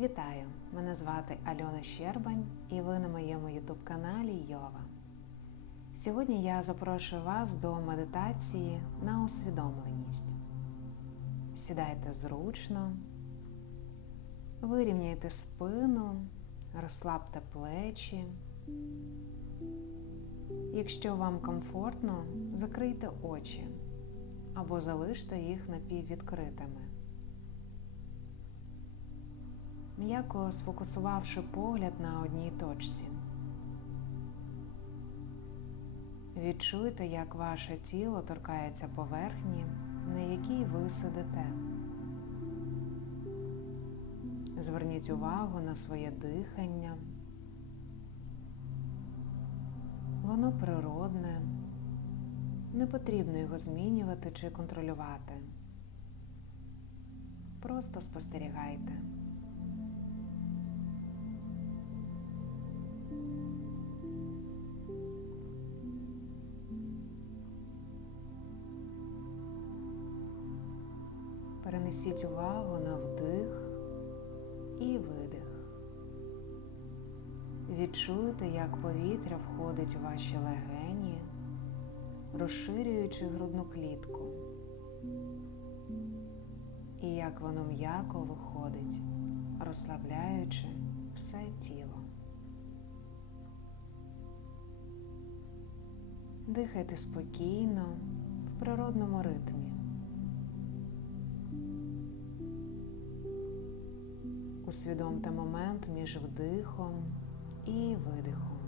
Вітаю! Мене звати Альона Щербань і ви на моєму ютуб-каналі Йова. Сьогодні я запрошую вас до медитації на усвідомленість. Сідайте зручно, вирівняйте спину, розслабте плечі. Якщо вам комфортно, закрийте очі або залиште їх напіввідкритими. М'яко сфокусувавши погляд на одній точці. Відчуйте, як ваше тіло торкається поверхні, на якій ви сидите. Зверніть увагу на своє дихання. Воно природне, не потрібно його змінювати чи контролювати. Просто спостерігайте. Перенесіть увагу на вдих і видих. Відчуйте, як повітря входить у ваші легені, розширюючи грудну клітку, і як воно м'яко виходить, розслабляючи все тіло. Дихайте спокійно в природному ритмі. Усвідомте момент між вдихом і видихом.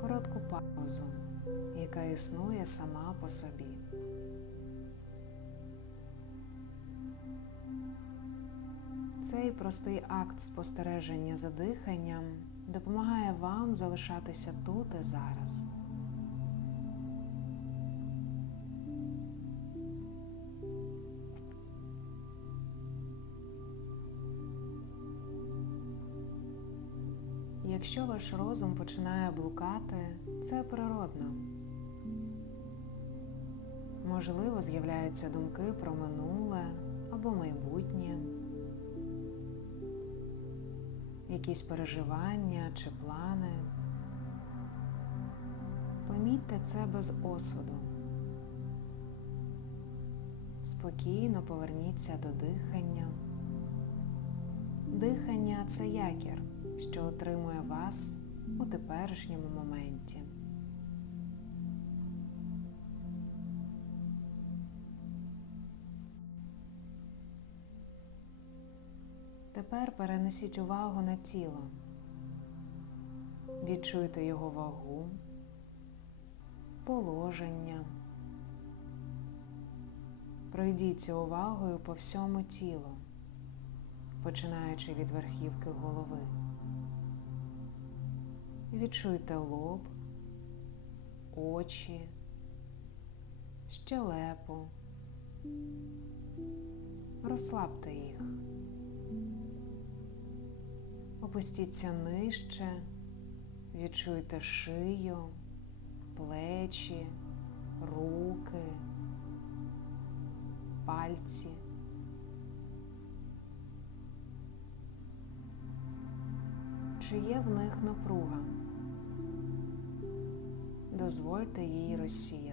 Коротку паузу, яка існує сама по собі. Цей простий акт спостереження за диханням допомагає вам залишатися тут і зараз. Якщо ваш розум починає блукати, це природно. Можливо, з'являються думки про минуле або майбутнє, якісь переживання чи плани. Помітьте це без осуду. Спокійно поверніться до дихання. Дихання це якір що отримує вас у теперішньому моменті. Тепер перенесіть увагу на тіло. Відчуйте його вагу, положення. Пройдіться увагою по всьому тілу, починаючи від верхівки голови. Відчуйте лоб, очі, щелепу, розслабте їх, опустіться нижче, відчуйте шию, плечі, руки, пальці. Чи є в них напруга? дозвольте їй розсіятись.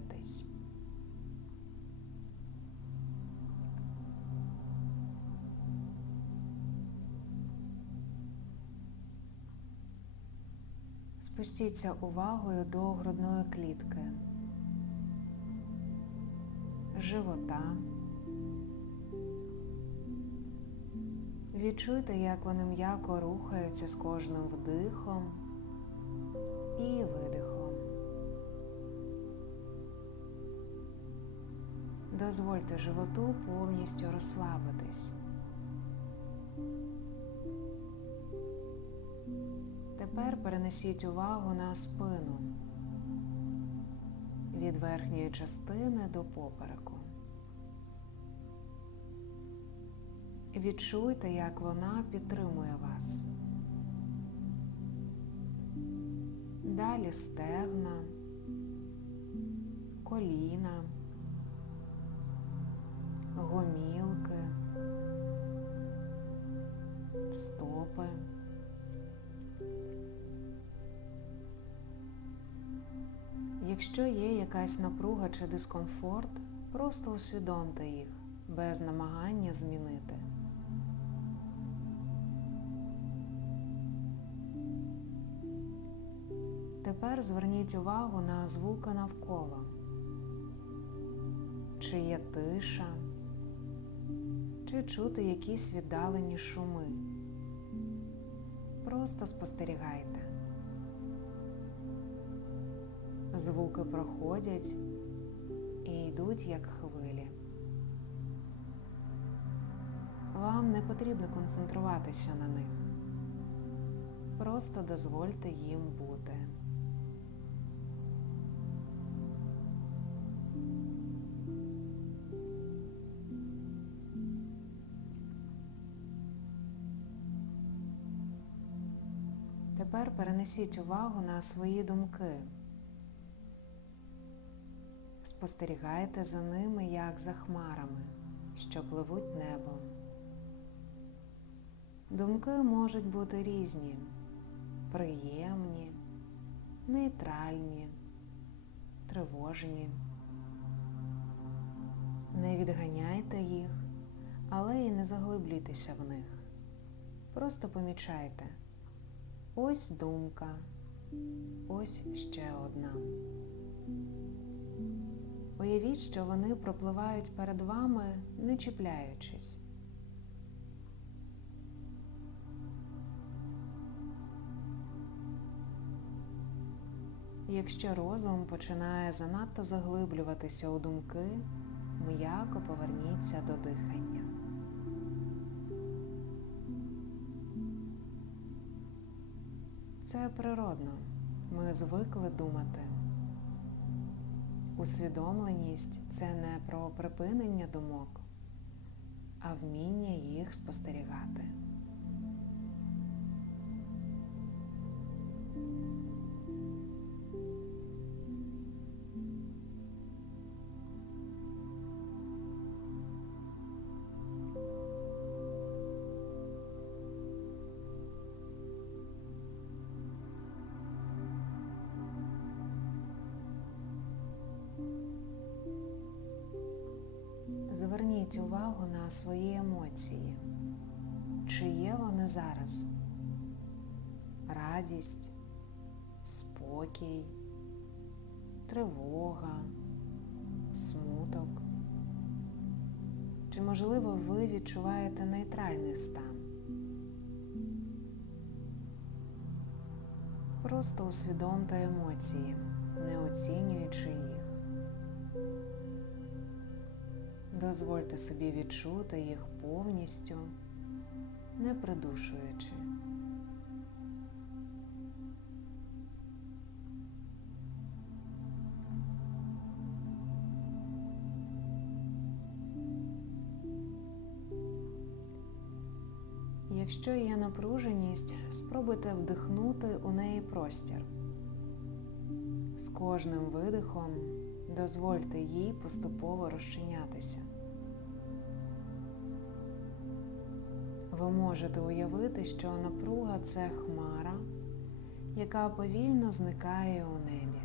Спустіться увагою до грудної клітки, живота. Відчуйте, як вони м'яко рухаються з кожним вдихом і видихом. Дозвольте животу повністю розслабитись. Тепер перенесіть увагу на спину від верхньої частини до попереку. Відчуйте, як вона підтримує вас. Далі стегна, коліна гомілки, якщо є якась напруга чи дискомфорт, просто усвідомте їх без намагання змінити. Тепер зверніть увагу на звуки навколо, чи є тиша, чи чути якісь віддалені шуми. Просто спостерігайте. Звуки проходять і йдуть як хвилі. Вам не потрібно концентруватися на них. Просто дозвольте їм бути. Тепер перенесіть увагу на свої думки. Спостерігайте за ними, як за хмарами, що пливуть небом. Думки можуть бути різні, приємні, нейтральні, тривожні. Не відганяйте їх, але і не заглиблюйтеся в них. Просто помічайте. Ось думка, ось ще одна. Уявіть, що вони пропливають перед вами, не чіпляючись. Якщо розум починає занадто заглиблюватися у думки, м'яко поверніться до дихання. Це природно. Ми звикли думати. Усвідомленість це не про припинення думок, а вміння їх спостерігати. Зверніть увагу на свої емоції. Чи є вони зараз? Радість, спокій, тривога, смуток? Чи, можливо, ви відчуваєте нейтральний стан? Просто усвідомте емоції, не оцінюючи їх. Дозвольте собі відчути їх повністю, не придушуючи. Якщо є напруженість, спробуйте вдихнути у неї простір. З кожним видихом дозвольте їй поступово розчинятися. Ви можете уявити, що напруга це хмара, яка повільно зникає у небі.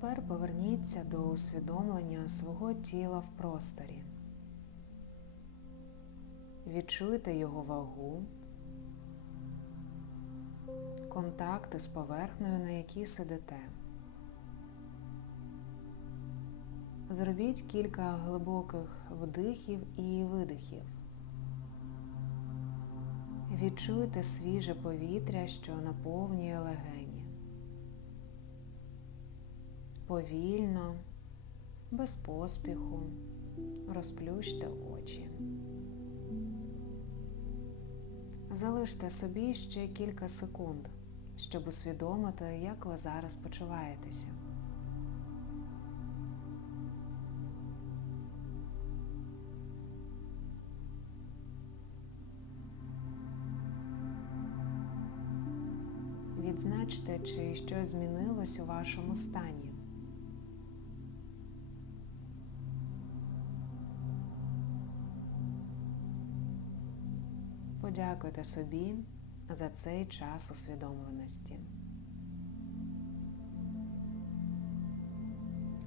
Тепер поверніться до усвідомлення свого тіла в просторі. Відчуйте його вагу, контакти з поверхнею, на якій сидите. Зробіть кілька глибоких вдихів і видихів. Відчуйте свіже повітря, що наповнює легені. Повільно, без поспіху, розплющте очі. Залиште собі ще кілька секунд, щоб усвідомити, як ви зараз почуваєтеся. відзначте, чи щось змінилось у вашому стані. Подякуйте собі за цей час усвідомленості.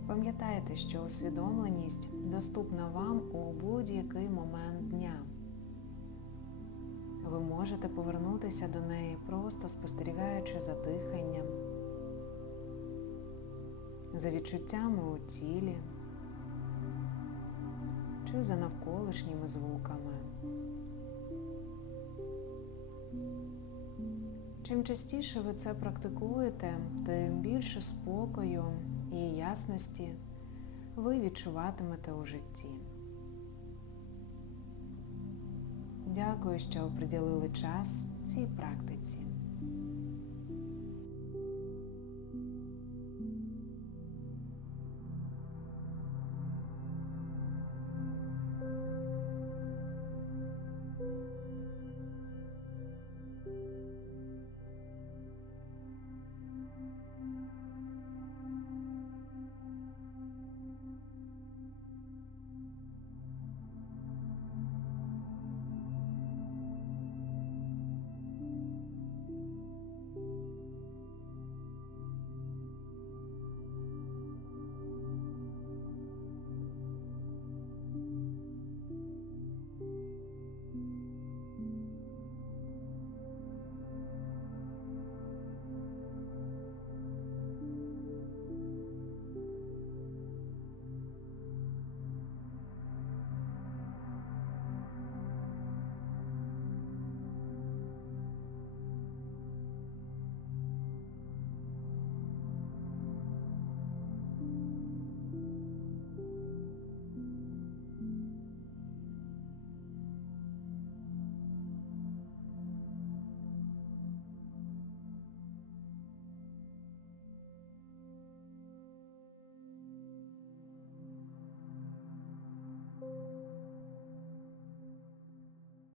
Пам'ятайте, що усвідомленість доступна вам у будь-який момент дня. Ви можете повернутися до неї, просто спостерігаючи за диханням, за відчуттями у тілі чи за навколишніми звуками. Чим частіше ви це практикуєте, тим більше спокою і ясності ви відчуватимете у житті. Дякую, що приділили час цій практиці.